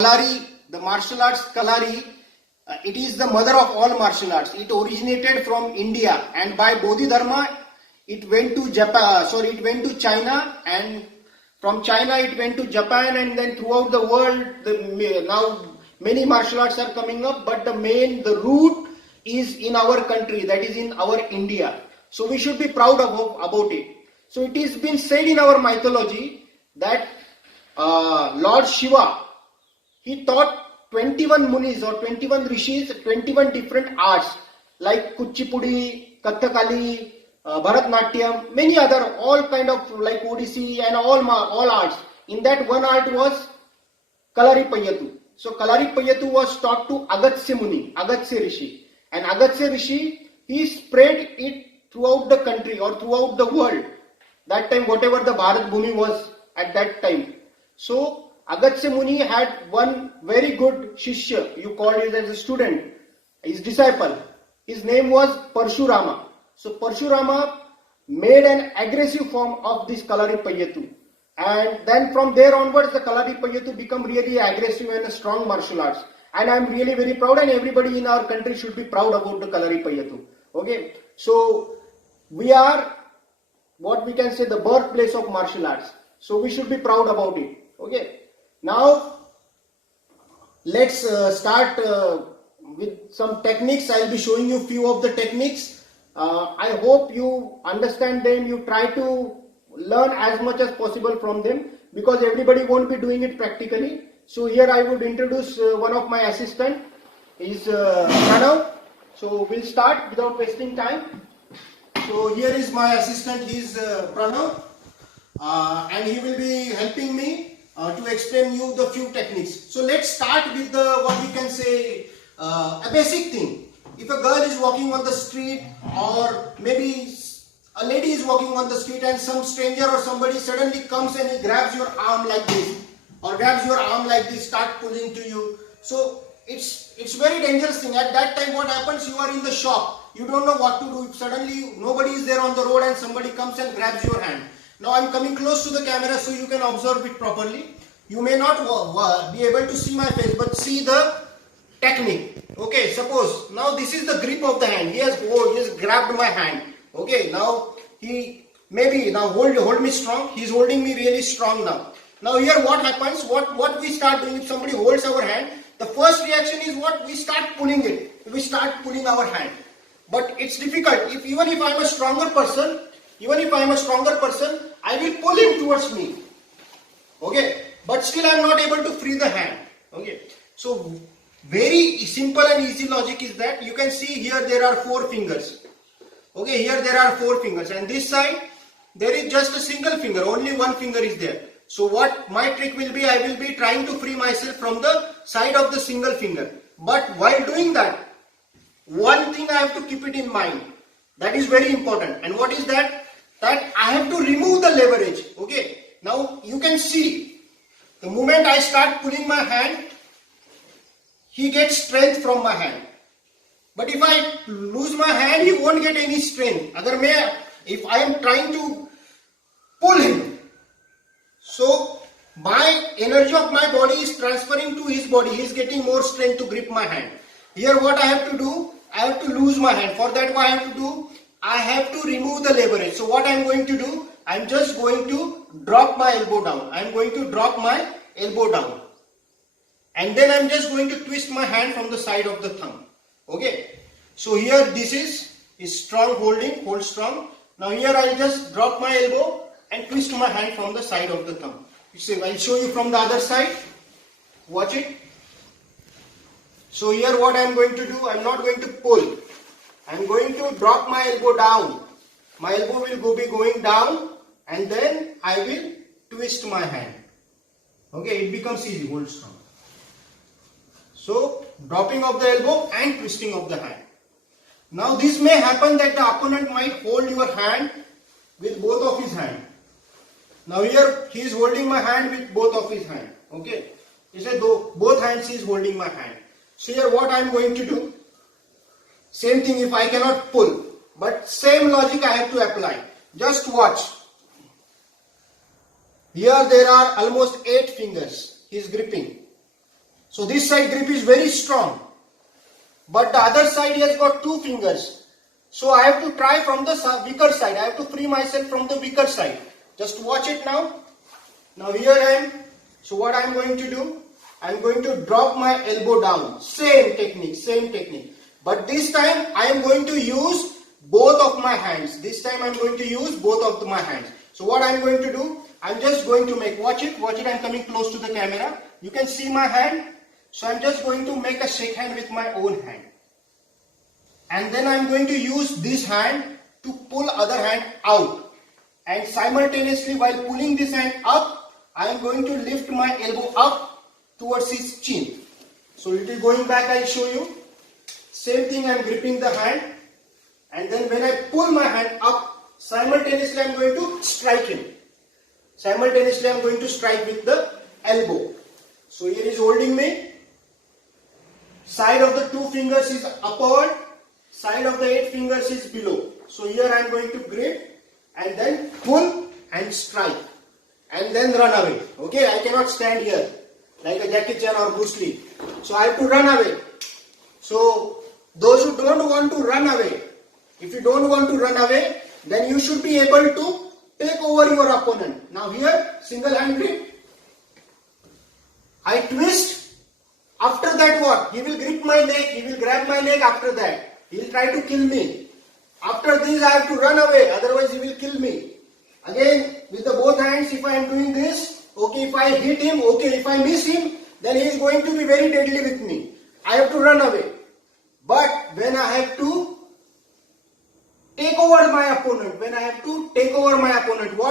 Kalari, the martial arts Kalari, it is the mother of all martial arts. It originated from India, and by Bodhidharma, it went to Japan. It went to China, and from China it went to Japan, and then throughout the world. Now many martial arts are coming up, but the root is in our country, that is in our India. So we should be proud about it. So it is been said in our mythology that Lord Shiva, he taught 21 munis or 21 rishis, 21 different arts like Kuchipudi, Kathakali, Bharatnatyam, many other, all kind of like Odissi and all arts. In that one art was Kalaripayattu. So Kalaripayattu was taught to Agastya Muni, Agastya Rishi. And Agastya Rishi, he spread it throughout the country or throughout the world. That time, whatever the Bharat Bhumi was at that time. So Agastya Muni had one very good Shishya, you call it as a student, his disciple. His name was Parshurama. So Parshurama made an aggressive form of this Kalaripayattu. And then from there onwards, the Kalaripayattu become really aggressive and a strong martial arts. And I am really very proud, and everybody in our country should be proud about the Kalaripayattu. Okay, so we are what we can say the birthplace of martial arts. So we should be proud about it. Okay, now let's start with some techniques. I'll be showing you few of the techniques. I hope you understand them. You try to learn as much as possible from them, because everybody won't be doing it practically. So here I would introduce one of my assistant. Is Pranav. So we'll start without wasting time. So here is my assistant. He's Pranav, and he will be helping me to explain you the few techniques. So let's start with the what we can say a basic thing. If a girl is walking on the street, or maybe a lady is walking on the street, and some stranger or somebody suddenly comes and he grabs your arm like this, or grabs your arm like this, start pulling to you. So it's very dangerous thing. At that time, what happens? You are in the shop. You don't know what to do. If suddenly nobody is there on the road and somebody comes and grabs your hand. Now I'm coming close to the camera so you can observe it properly. You may not be able to see my face, but see the technique. Okay, suppose now this is the grip of the hand. He has grabbed my hand. Okay, now he maybe now hold me strong. He is holding me really strong now. Now here what happens? What we start doing if somebody holds our hand? The first reaction is what? We start pulling it. We start pulling our hand. But it's difficult. Even if I'm a stronger person, I will pull him towards me. Okay, but still I'm not able to free the hand. Okay, so very simple and easy logic is that you can see here there are 4 fingers. Okay, here there are 4 fingers, and this side there is just a single finger. Only one finger is there. So what my trick will be, I will be trying to free myself from the side of the single finger. But while doing that, one thing I have to keep it in mind. That is very important. And what is that? That I have to remove the leverage. Okay. Now you can see, the moment I start pulling my hand, he gets strength from my hand. But if I lose my hand, he won't get any strength. If I am trying to pull him, so my energy of my body is transferring to his body. He is getting more strength to grip my hand. Here what I have to do, I have to lose my hand. For that what I have to do, I have to remove the leverage. So what I am going to do, I am just going to drop my elbow down. I am going to drop my elbow down. And then I am just going to twist my hand from the side of the thumb. Okay. So here this is strong holding, hold strong. Now here I will just drop my elbow and twist my hand from the side of the thumb. You see, I will show you from the other side. Watch it. So here what I am going to do, I am not going to pull. I am going to drop my elbow down. My elbow will be going down, and then I will twist my hand. Okay, it becomes easy, hold strong. So dropping of the elbow and twisting of the hand. Now this may happen that the opponent might hold your hand with both of his hands. Now here he is holding my hand with both of his hands. Okay, he said both hands he is holding my hand. So here what I am going to do, same thing if I cannot pull, but same logic I have to apply. Just watch. Here there are almost 8 fingers he is gripping. So this side grip is very strong. But the other side has got 2 fingers. So I have to try from the weaker side. I have to free myself from the weaker side. Just watch it now. Now here I am. So what I am going to do? I am going to drop my elbow down. Same technique, same technique. But this time I am going to use both of my hands. This time I am going to use both of my hands. So what I am going to do? I am just going to make, watch it, I am coming close to the camera. You can see my hand. So I am just going to make a shake hand with my own hand. And then I am going to use this hand to pull other hand out. And simultaneously while pulling this hand up, I am going to lift my elbow up towards his chin. So little going back, I will show you. Same thing, I am gripping the hand. And then when I pull my hand up, simultaneously I am going to strike him. Simultaneously I am going to strike with the elbow. So here he is holding me. Side of the 2 fingers is upward. Side of the 8 fingers is below. So here I am going to grip and then pull and strike. And then run away. Okay, I cannot stand here like a Jackie Chan or Bruce Lee. So I have to run away. So those who don't want to run away, if you don't want to run away, then you should be able to take over your opponent. Now here, single hand grip. I twist. After that what? He will grip my neck, he will grab my neck after that. He will try to kill me. After this I have to run away, otherwise he will kill me. Again, with the both hands, if I am doing this, okay, if I hit him, okay, if I miss him, then he is going to be very deadly with me. I have to run away. But when I have to take over my opponent, what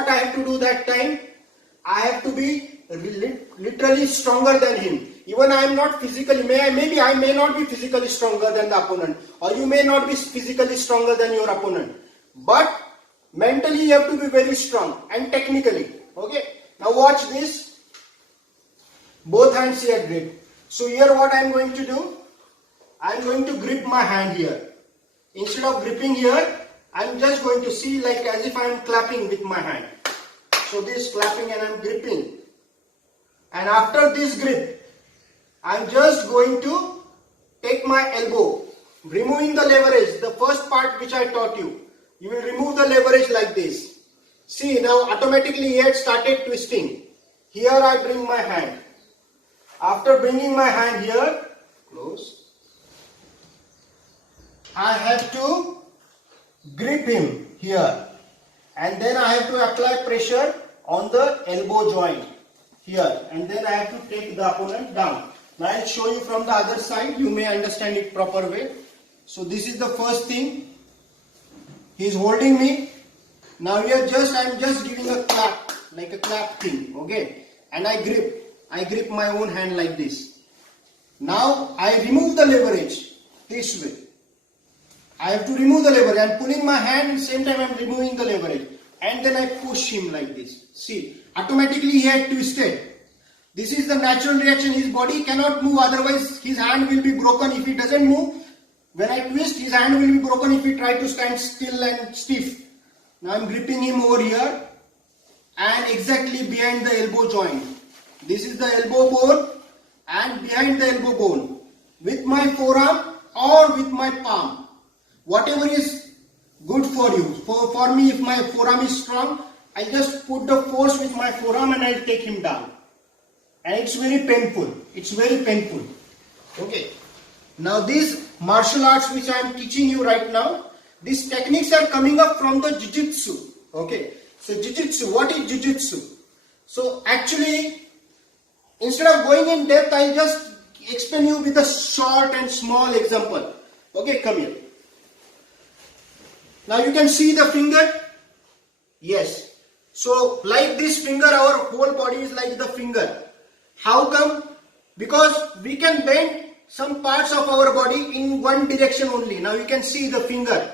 I have to do that time? I have to be literally stronger than him. Even I am not physically, maybe I may not be physically stronger than the opponent, or you may not be physically stronger than your opponent. But mentally you have to be very strong, and technically. Okay. Now watch this. Both hands here grip. So here what I am going to do? I am going to grip my hand here. Instead of gripping here, I am just going to see like as if I am clapping with my hand. So this clapping and I am gripping. And after this grip, I am just going to take my elbow, removing the leverage, the first part which I taught you. You will remove the leverage like this. See, now automatically he had started twisting. Here I bring my hand. After bringing my hand here, close, I have to grip him here. And then I have to apply pressure on the elbow joint here. And then I have to take the opponent down. Now I will show you from the other side. You may understand it proper way. So this is the first thing. He is holding me. Now here I am just giving a clap, like a clap thing. Okay. And I grip my own hand like this. Now I remove the leverage this way. I have to remove the leverage. I am pulling my hand, at the same time I am removing the leverage. And then I push him like this. See, automatically he had twisted. This is the natural reaction. His body cannot move, otherwise his hand will be broken if he doesn't move. When I twist, his hand will be broken if he tries to stand still and stiff. Now I am gripping him over here and exactly behind the elbow joint. This is the elbow bone and behind the elbow bone. With my forearm or with my palm. Whatever is good for you. For me, if my forearm is strong, I just put the force with my forearm and I'll take him down. And it's very painful. It's very painful. Okay. Now these martial arts which I am teaching you right now, these techniques are coming up from the Jiu-Jitsu. Okay. So Jiu-Jitsu, what is Jiu-Jitsu? So actually, instead of going in depth, I'll just explain you with a short and small example. Okay, come here. Now you can see the finger. Yes. So like this finger, our whole body is like the finger. How come? Because we can bend some parts of our body in one direction only. Now you can see the finger.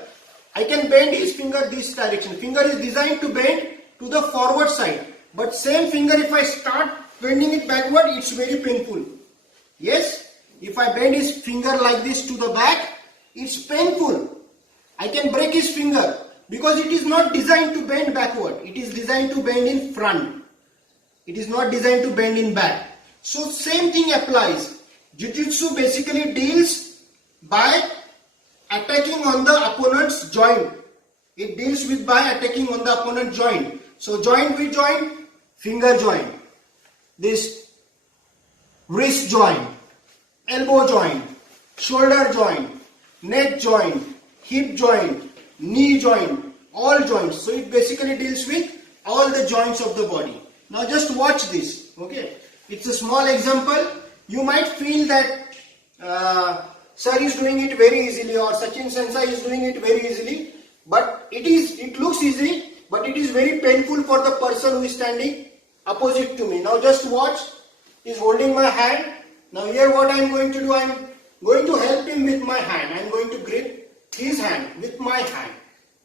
I can bend his finger this direction. Finger is designed to bend to the forward side. But same finger, if I start bending it backward, it's very painful. Yes? If I bend his finger like this to the back, it's painful. I can break his finger because it is not designed to bend backward. It is designed to bend in front. It is not designed to bend in back. So same thing applies. Jiu-Jitsu basically deals by attacking on the opponent's joint. It deals with by attacking on the opponent's joint. So joint with joint, finger joint, this wrist joint, elbow joint, shoulder joint, neck joint, hip joint, knee joint, all joints. So it basically deals with all the joints of the body. Now just watch this. Okay, it's a small example. You might feel that sir is doing it very easily, or Sachin Sensei is doing it very easily, but it looks easy, but it is very painful for the person who is standing opposite to me. Now just watch. He's holding my hand. Now here what I am going to do, I am going to help him with my hand. I am going to grip his hand with my hand.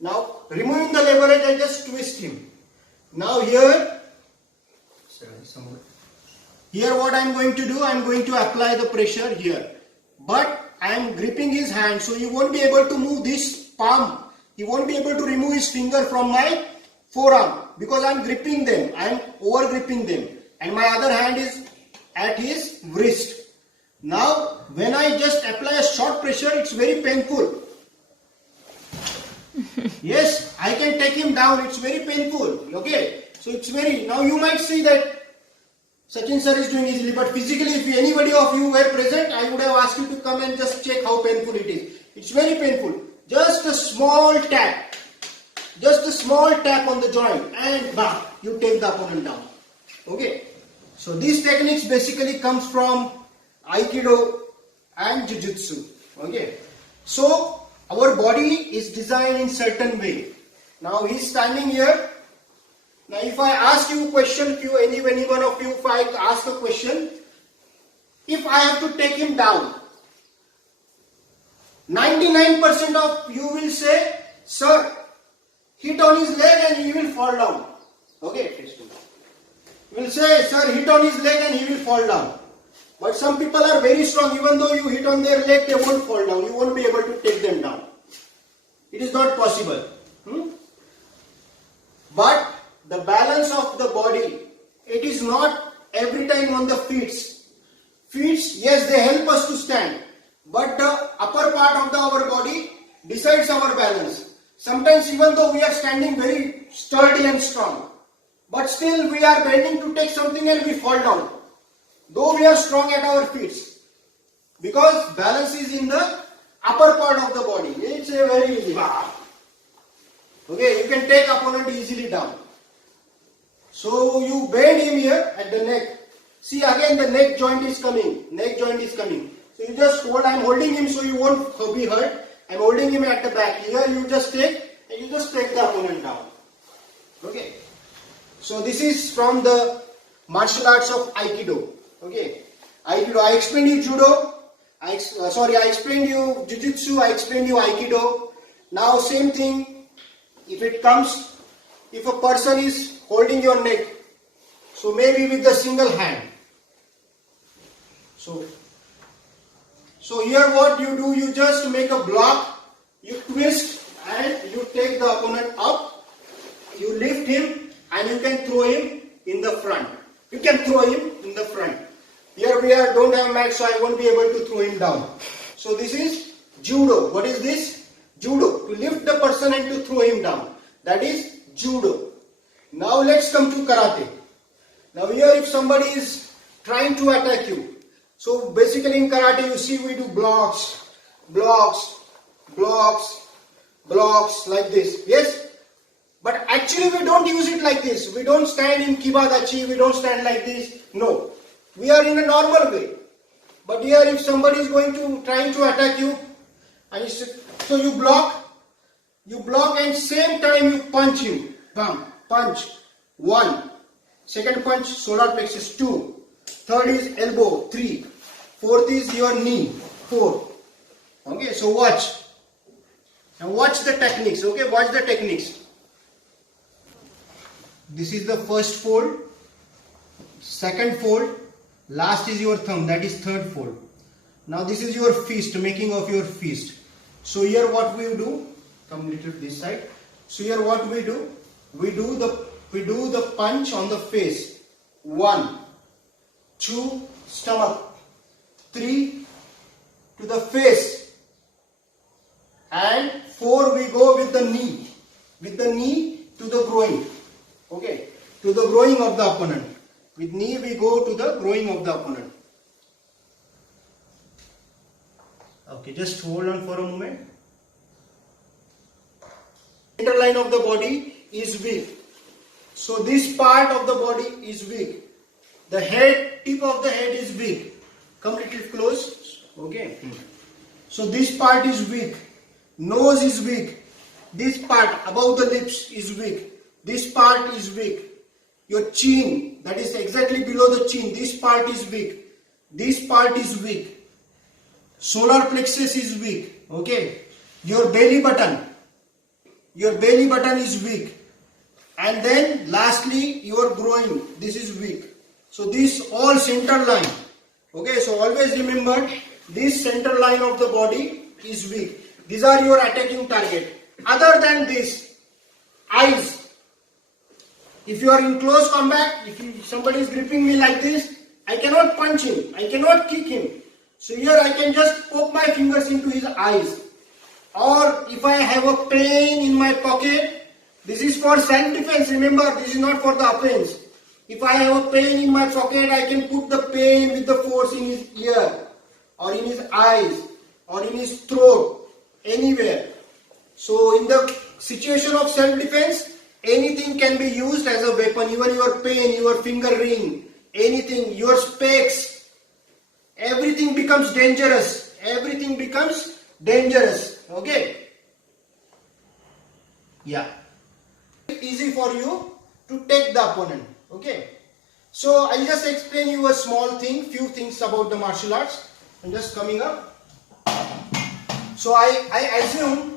Now removing the leverage, I just twist him. Now here what I am going to do, I am going to apply the pressure here. But I am gripping his hand, so he won't be able to move this palm. He won't be able to remove his finger from my forearm because I am gripping them. I am over gripping them. And my other hand is at his wrist. Now when I just apply a short pressure, it's very painful. Yes, I can take him down. It's very painful. Okay. So it's very, now you might see that Sachin sir is doing easily, but physically if anybody of you were present, I would have asked you to come and just check how painful it is. It's very painful. Just a small tap. Just a small tap on the joint and bam, you take the opponent down. Okay. So these techniques basically comes from Aikido and Jiu-Jitsu. Okay. So our body is designed in certain way. Now he is standing here. Now if I ask you a question, any one of you, if I ask a question, if I have to take him down, 99% of you will say, sir, hit on his leg and he will fall down. Okay, you will say, sir, hit on his leg and he will fall down. But some people are very strong, even though you hit on their leg, they won't fall down. You won't be able to take them down. It is not possible. But the balance of the body, it is not every time on the feet. Feet, yes, they help us to stand. But the upper part of our body decides our balance. Sometimes even though we are standing very sturdy and strong, but still we are bending to take something and we fall down. Though we are strong at our feet. Because balance is in the upper part of the body. It's a very easy. Okay, you can take opponent easily down. So you bend him here at the neck. See again the neck joint is coming. Neck joint is coming. So you just hold. I am holding him so you won't be hurt. I am holding him at the back. Here you just take and you just take the opponent down. Okay. So this is from the martial arts of Aikido. Okay. Aikido. I explained you Judo. I explained you Jiu-Jitsu. I explained you Aikido. Now same thing. If it comes, if a person is holding your neck, so maybe with the single hand. So here what you do, you just make a block, you twist and you take the opponent up, you lift him and you can throw him in the front. You can throw him in the front. Here we don't have a mat, so I won't be able to throw him down. So this is Judo. What is this? Judo. To lift the person and to throw him down. That is Judo. Now let's come to Karate. Now here if somebody is trying to attack you. So basically in Karate you see we do blocks like this. Yes? But actually we don't use it like this. We don't stand in Kibadachi. We don't stand like this. No. We are in a normal way. But here if somebody is trying to attack you, and so you block and same time you punch him. Bam, punch. 1. Second punch, solar plexus. 2. Third is elbow. 3. Fourth is your knee. 4. Okay, so watch. Now watch the techniques. Okay, watch the techniques. This is the first fold. Second fold. Last is your thumb. That is third fold. Now this is your fist, making of your fist. So here what we do, come little this side. So here what we do, we do the punch on the face. 1, 2, stomach. 3 to the face, and 4 we go with the knee to the groin. Okay, to the groin of the opponent. With knee we go to the groin of the opponent. Okay, just hold on for a moment. Center line of the body is weak. So this part of the body is weak. The head, tip of the head is weak. Come little close. Okay. So this part is weak. Nose is weak. This part above the lips is weak. This part is weak. Your chin, that is exactly below the chin, this part is weak. This part is weak. Solar plexus is weak. Okay. Your belly button is weak. And then lastly your groin, this is weak. So this all center line. Okay, so always remember this center line of the body is weak. These are your attacking target. Other than this, eyes. If you are in close combat, if somebody is gripping me like this, I cannot punch him, I cannot kick him. So here I can just poke my fingers into his eyes. Or if I have a pain in my pocket, this is for self-defense. Remember, this is not for the offense. If I have a pain in my pocket, I can put the pain with the force in his ear, or in his eyes, or in his throat, anywhere. So in the situation of self-defense, anything can be used as a weapon. Even your pen, your finger ring, anything, your specs, everything becomes dangerous. Everything becomes dangerous. Okay? Yeah. Easy for you to take the opponent. Okay? So I'll just explain you a small thing, few things about the martial arts. I'm just coming up. So I assume